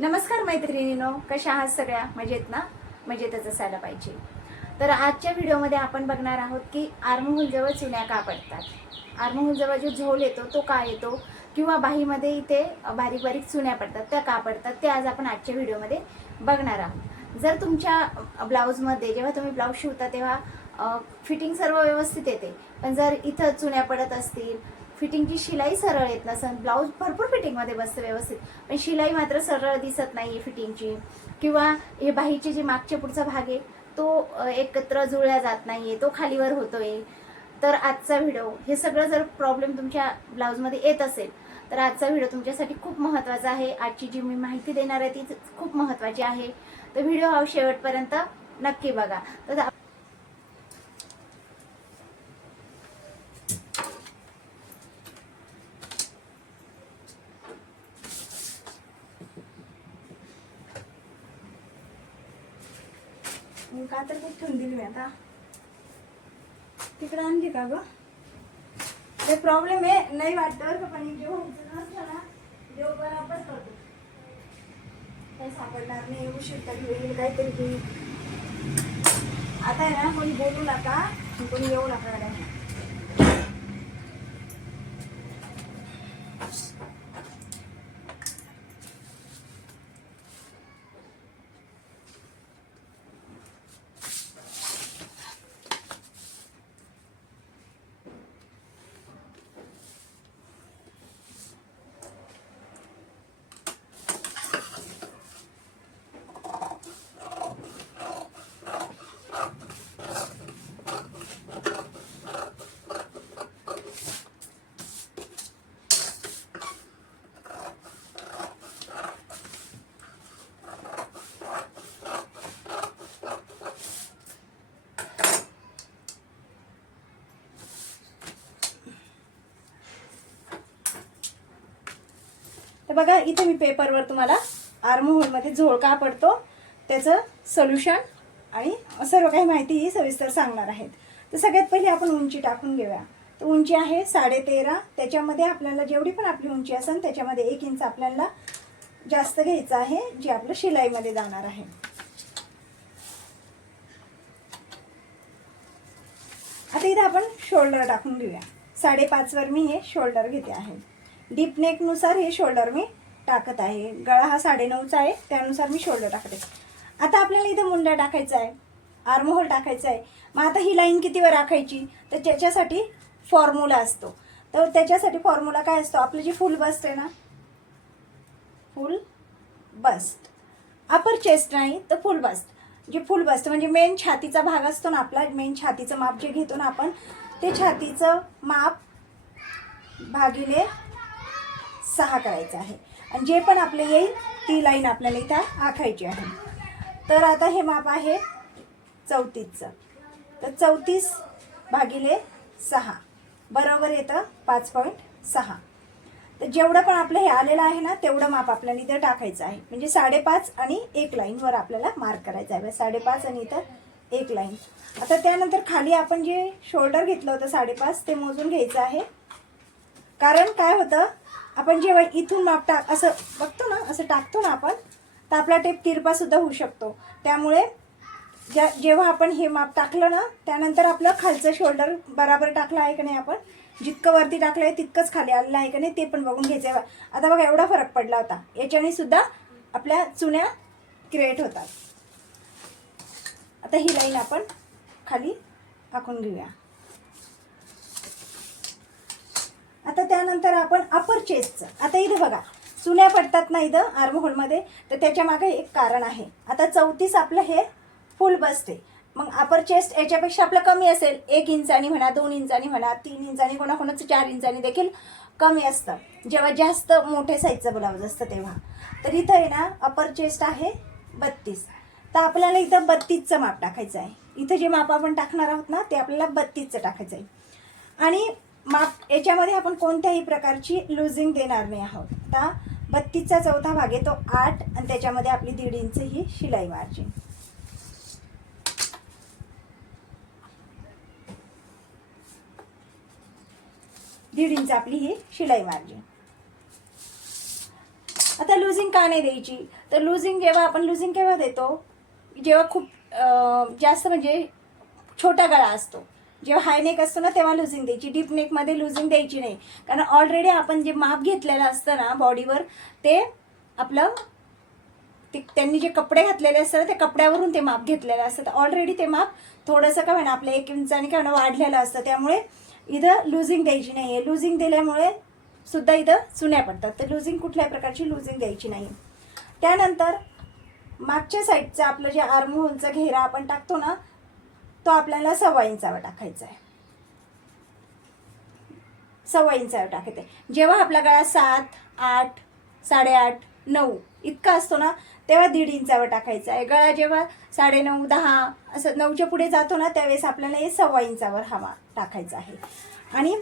नमस्कार मैत्रिणींनो, कशा आहात सगळ्या? मजेत ना? मजेतच असायला पाहिजे. तर आजच्या व्हिडिओमध्ये आपण बघणार आहोत की आर्महोलजवळ चुन्या का पडतात, आर्महोलजवळ जो झोल येतो तो का येतो, किंवा बाहीमध्ये इथे बारीक बारीक चुन्या पडतात त्या का पडतात, ते आज आपण आजच्या व्हिडिओमध्ये बघणार आहोत. जर तुमच्या ब्लाऊजमध्ये जेव्हा तुम्ही ब्लाऊज शिवता तेव्हा फिटिंग सर्व व्यवस्थित येते, पण जर इथं चुन्या पडत असतील, फिटिंगची शिलाई सरळ येत नसेल, ब्लाऊज भरपूर फिटिंगमध्ये बसतं व्यवस्थित, पण शिलाई मात्र सरळ दिसत नाही आहे फिटिंगची, किंवा हे बाहीचे जे मागचे पुढचा भाग आहे तो एकत्र जुळला जात नाही आहे, तो खालीवर होतोय, तर आजचा व्हिडिओ हे सगळं जर प्रॉब्लेम तुमच्या ब्लाऊजमध्ये येत असेल तर आजचा व्हिडिओ तुमच्यासाठी खूप महत्त्वाचा आहे. आजची जी मी माहिती देणार आहे ती खूप महत्त्वाची आहे, तर व्हिडिओ हा शेवटपर्यंत नक्की बघा. तर का तर खूप ठेवून दिली मी आता तिकडे आणली का ग? ते प्रॉब्लेम आहे नाही वाटतं बरं का, पण जेव्हा व्हायचं नसतं ना देव बराबर करतो. काही सापडणार नाही, उशीर तरी होईल, काहीतरी होईल. आता आहे ना, कोणी बोलू नका, कोणी येऊ नका घरात. तर बघा, इथे मी पेपरवर तुम्हाला आर्महोलमध्ये झोळ का पडतो त्याचं सोल्युशन आणि सर्व काही माहिती सविस्तर सांगणार आहेत. तर सगळ्यात पहिले आपण उंची टाकून घेऊया. तर उंची आहे 13.5. त्याच्यामध्ये आपल्याला जेवढी पण आपली उंची असेल त्याच्यामध्ये 1 इंच आपल्याला जास्त घ्यायचं आहे, जे आपलं शिलाईमध्ये जाणार आहे. आता इथे आपण शोल्डर टाकून घेऊया. 5.5 वर मी हे शोल्डर घेते आहे. डीप नेक नुसार हे शोल्डर मी टाकत आहे. गळा हा 9.5चा आहे, त्यानुसार मी शोल्डर टाकते. आता आपल्याला इथे मुंडा टाकायचा आहे, आर्महोल टाकायचा आहे. मग आता ही लाईन कितीवर राखायची, तर त्याच्यासाठी फॉर्म्युला असतो. तर त्याच्यासाठी फॉर्म्युला काय असतो, आपली जी फुल बस्ट आहे ना, फुल बस्ट, अपर चेस्ट नाही तर फुल बस्ट. जे फुल बस्ट म्हणजे मेन छातीचा भाग असतो ना आपला, मेन छातीचं माप जे घेतो ना आपण, ते छातीचं माप भागिले 6 करायचं आहे. आणि जे पण आपले येईल ती लाईन आपल्याला इथं आखायची आहे. तर आता हे माप आहे 34चं, तर 34 भागिले 6 बरोबर येतं 5.6. तर जेवढं पण आपलं हे आलेलं आहे ना तेवढं माप आपल्याला इथं टाकायचं आहे. म्हणजे 5.5 आणि 1 लाईनवर आपल्याला मार्क करायचं आहे. 5.5 आणि इथं 1 लाईन. आता त्यानंतर खाली आपण जे शोल्डर घेतलं होतं 5.5 ते मोजून घ्यायचं आहे. कारण काय होतं, आपण जेव्हा इथून माप असं बघतो ना, असं टाकतो ना आपण, तर आपला टेप तिरपा सुद्धा होऊ शकतो. त्यामुळे जेव्हा आपण हे माप टाकलं ना त्यानंतर आपलं खालचं शोल्डर बराबर टाकलं आहे का नाही, आपण जितकं वरती टाकलं आहे तितकंच खाली आलेलं आहे का नाही ते पण बघून घ्यायचं आहे. आता बघा, एवढा फरक पडला होता, याच्याने सुद्धा आपल्या चुन्या क्रिएट होतात. आता ही लाईन आपण खाली आखून घेऊया. आता त्यानंतर आपण अपर चेस्टचं, आता इथे बघा चुन्या पडतात ना इथं आर्महोलमध्ये, तर त्याच्या मागे एक कारण आहे. आता 34 आपलं हे फुल बस्ट आहे, मग अपर चेस्ट याच्यापेक्षा आपलं कमी असेल, 1 इंचानी म्हणा, 2 इंचानी म्हणा, 3 इंचानी, कोणाकोणाचं 4 इंचानी देखील कमी असतं जेव्हा जास्त मोठे साईजचं ब्लाऊज असतं तेव्हा. तर इथं आहे ना अपर चेस्ट आहे 32, तर आपल्याला इथं 32चं माप टाकायचं आहे. इथं जे माप आपण टाकणार आहोत ना ते आपल्याला 32चं टाकायचं आहे. आणि माप याच्यामध्ये आपण कोणत्याही प्रकारची लुझिंग देणार नाही आहोत. आता 32चा चौथा भाग आहे तो 8 आणि त्याच्यामध्ये आपली 1.5 इंच ही शिलाई मार्जिन. 1.5 इंच आपली ही शिलाई मार्जिन. आता लुझिंग का नाही द्यायची, तर लुझिंग जेव्हा आपण लुझिंग केव्हा देतो, जेव्हा खूप जास्त म्हणजे छोटा गळा असतो, जेव्हा हाय नेक असतो ना तेव्हा लुझिंग द्यायची. डीप नेकमध्ये लुझिंग द्यायची नाही, कारण ऑलरेडी आपण जे माप घेतलेलं असतं ना बॉडीवर, ते आपलं ते त्यांनी जे कपडे घातलेले असतात त्या कपड्यावरून ते माप घेतलेलं असतं. ऑलरेडी ते माप थोडंसं काय म्हणा आपल्या 1 इंचाने काय म्हणा वाढलेलं असतं, त्यामुळे इथं लुझिंग द्यायची नाही आहे. लुझिंग दिल्यामुळे सुद्धा इथं चुन्या पडतात, तर लुझिंग कुठल्याही प्रकारची लुझिंग द्यायची नाही. त्यानंतर मागच्या साईडचं आपलं जे आर्महोलचा घेरा आपण टाकतो ना, तो आपल्याला 1.25 इंचावर टाकायचा आहे. 1.25 इंचावर टाकते. जेव्हा आपला गळा 7, 8, 8.5, 9 इतका असतो ना, तेव्हा 1.5 इंचावर टाकायचा आहे. गळा जेव्हा 9.5, 10 असं 9च्या पुढे जातो ना, त्यावेळेस आपल्याला हे 1.25 इंचावर हवा टाकायचा आहे. आणि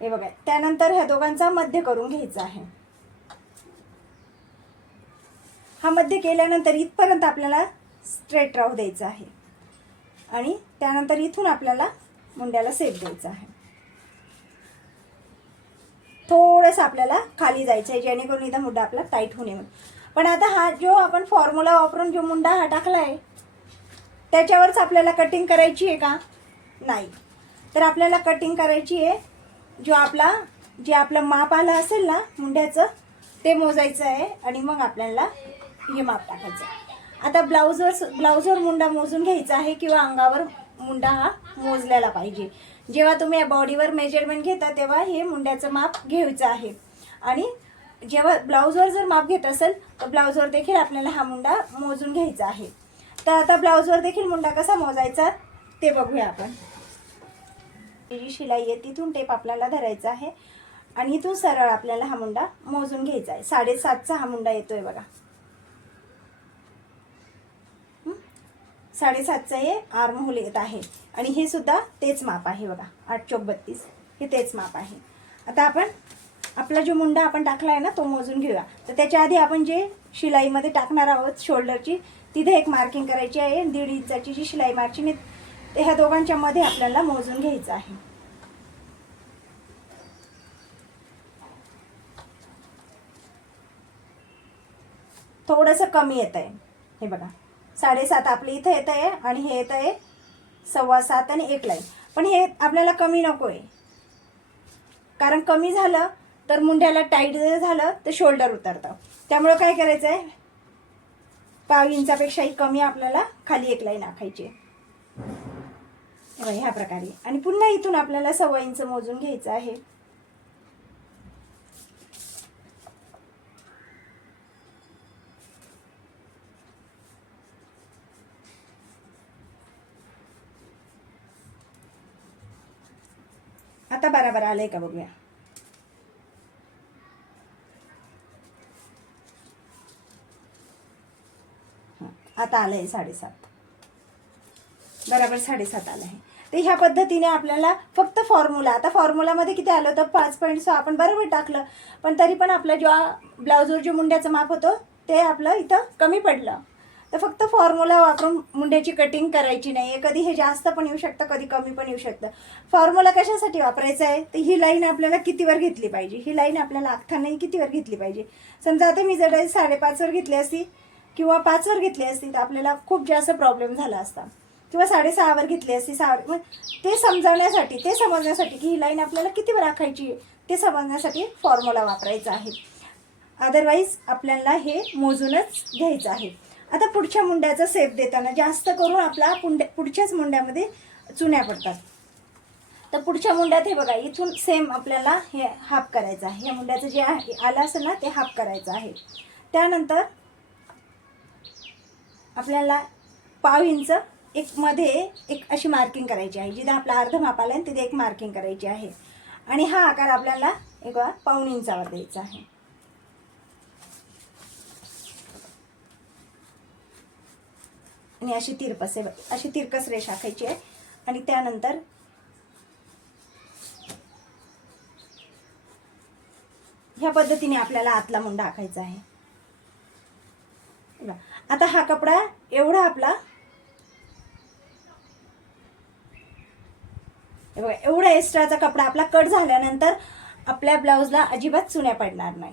हे बघा, त्यानंतर ह्या दोघांचा मध्य करून घ्यायचा आहे. हा मध्य केल्यानंतर इथपर्यंत आपल्याला स्ट्रेट राहू द्यायचा आहे आणि त्यानंतर इथून आपल्याला मुंड्याला सेप द्यायचा आहे. थोडंसं आपल्याला खाली जायचं आहे, जेणेकरून इथं मुंडा आपला टाईट होऊ नये. पण आता हा जो आपण फॉर्म्युला वापरून जो मुंडा हा टाकला आहे, त्याच्यावरच आपल्याला कटिंग करायची आहे का? नाही. तर आपल्याला कटिंग करायची आहे जे आपलं माप आलं असेल ना मुंड्याचं, ते मोजायचं आहे आणि मग आपल्याला हे माप टाकायचं आहे. आता ब्लाऊजवर मुंडा मोजून घ्यायचा आहे किंवा अंगावर मुंडा हा मोजलेला पाहिजे. जेव्हा तुम्ही बॉडीवर मेजरमेंट घेता तेव्हा हे मुंड्याचं माप घ्यायचं आहे. आणि जेव्हा ब्लाऊजवर जर माप घेत असेल तर ब्लाऊजवर देखील आपल्याला हा मुंडा मोजून घ्यायचा आहे. तर आता ब्लाऊजवर देखील मुंडा कसा मोजायचा ते बघूया आपण. जी शिलाई आहे तिथून टेप आपल्याला धरायचा आहे आणि इथून सरळ आपल्याला हा मुंडा मोजून घ्यायचा आहे. 7.5चा हा मुंडा येतोय बघा. 7.5चा हे आर्महोल येत आहे आणि हे सुद्धा तेच माप आहे बघा. 8 चौक 32 हे तेच माप आहे. आता आपण आपला जो मुंडा आपण टाकला आहे ना तो मोजून घेऊया. तर त्याच्या आधी आपण जे शिलाईमध्ये टाकणार आहोत शोल्डरची, तिथे एक मार्किंग करायची आहे. 1.5 इंचाची जी शिलाई मार्जिन आहे ते ह्या दोघांच्या मध्ये आपल्याला मोजून घ्यायचं आहे. थोडंसं कमी येत आहे हे बघा. 7.5 आपले इथं येत आहे आणि हे येत आहे 7.25 आणि 1 लाईन. पण हे आपल्याला कमी नको आहे, कारण कमी झालं तर मुंड्याला टाईट जर झालं तर शोल्डर उतरतं. त्यामुळे काय करायचं आहे, 1/2 इंचापेक्षाही कमी आपल्याला खाली 1 लाईन आखायची ह्या प्रकारे. आणि पुन्हा इथून आपल्याला 1.25 इंच मोजून घ्यायचं आहे. आता बरोबर आलंय का बघूया. आता आलंय 7.5, बरोबर 7.5 आलं आहे. तर ह्या पद्धतीने आपल्याला फक्त फॉर्म्युला, आता फॉर्म्युलामध्ये किती आलं होतं 5.6 आपण बरोबर टाकलं, पण तरी पण आपलं जेव्हा ब्लाऊजवर जे मुंड्याचं माप होतं ते आपलं इथं कमी पडलं. तर फक्त फॉर्म्युला वापरून मुंड्याची कटिंग करायची नाही आहे. कधी हे जास्त पण येऊ शकतं, कधी कमी पण येऊ शकतं. फॉर्म्युला कशासाठी वापरायचा आहे, तर ही लाईन आपल्याला कितीवर घेतली पाहिजे, ही लाईन आपल्याला आखतानाही कितीवर घेतली पाहिजे. समजा आता मी जर 5.5वर घेतली असती किंवा 5वर घेतली असती तर आपल्याला खूप जास्त प्रॉब्लेम झाला असता, किंवा 6.5वर घेतली असती. ते समजण्यासाठी की ही लाईन आपल्याला कितीवर आखायची ते समजण्यासाठी फॉर्म्युला वापरायचा आहे. अदरवाईज आपल्याला हे मोजूनच घ्यायचं आहे. आता पुढच्या मुंड्याचा सेप देताना जास्त करून आपला पुढच्याच मुंड्यामध्ये चुन्या पडतात. तर पुढच्या मुंड्यात हे बघा, इथून सेम आपल्याला हे हाफ करायचं आहे. या मुंड्याचं जे आलं असेल ना ते हाफ करायचं आहे. त्यानंतर आपल्याला 1/2 इंच मध्ये एक अशी मार्किंग करायची आहे. जिथे आपला अर्ध माप आला आहे तिथे एक मार्किंग करायची आहे. आणि हा आकार आपल्याला 1/2 इंचावर द्यायचा आहे. आणि अशी तिरकस रेष आखायची आहे. आणि त्यानंतर ह्या पद्धतीने आपल्याला आतला मुंडा आखायचा आहे. आता हा कपडा एवढा आपला एवढा एक्स्ट्राचा कपडा आपला कट झाल्यानंतर आपल्या ब्लाऊजला अजिबात चुन्या पडणार नाही.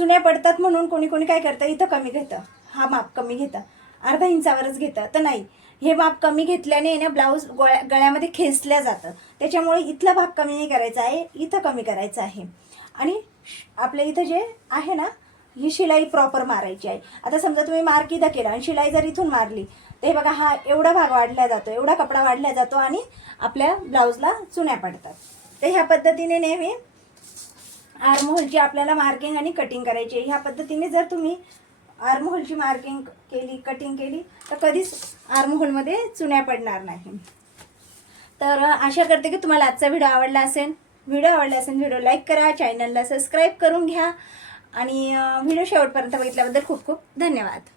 चुन्या पडतात म्हणून कोणी कोणी काय करतं, इथं कमी घेतं, हा माप कमी घेतं, अर्धा इंचावरच घेतं. तर नाही, हे माप कमी घेतल्याने ना ब्लाऊज गळ्यामध्ये खेचल्या जातं. त्याच्यामुळे इथला भाग कमी नाही करायचा आहे, इथं कमी करायचं आहे. आणि आपल्या इथं जे आहे ना, ही शिलाई प्रॉपर मारायची आहे. आता समजा तुम्ही मार्क इथं केला आणि शिलाई जर इथून मारली तर हे बघा, हा एवढा भाग वाढला जातो, एवढा कपडा वाढला जातो आणि आपल्या ब्लाऊजला चुन्या पडतात. तर ह्या पद्धतीने नेहमी आर्महोलची आपल्याला मार्किंग आणि कटिंग करायची आहे. ह्या पद्धतीने जर तुम्ही आर्महोलची मार्किंग केली, कटिंग केली, तर कधीच आर्महोलमध्ये चुन्या पडणार नाही. तर आशा करते की तुम्हाला आजचा व्हिडिओ आवडला असेल. व्हिडिओ लाईक करा, चॅनलला सबस्क्राईब करून घ्या आणि व्हिडिओ शेवटपर्यंत बघितल्याबद्दल खूप खूप धन्यवाद.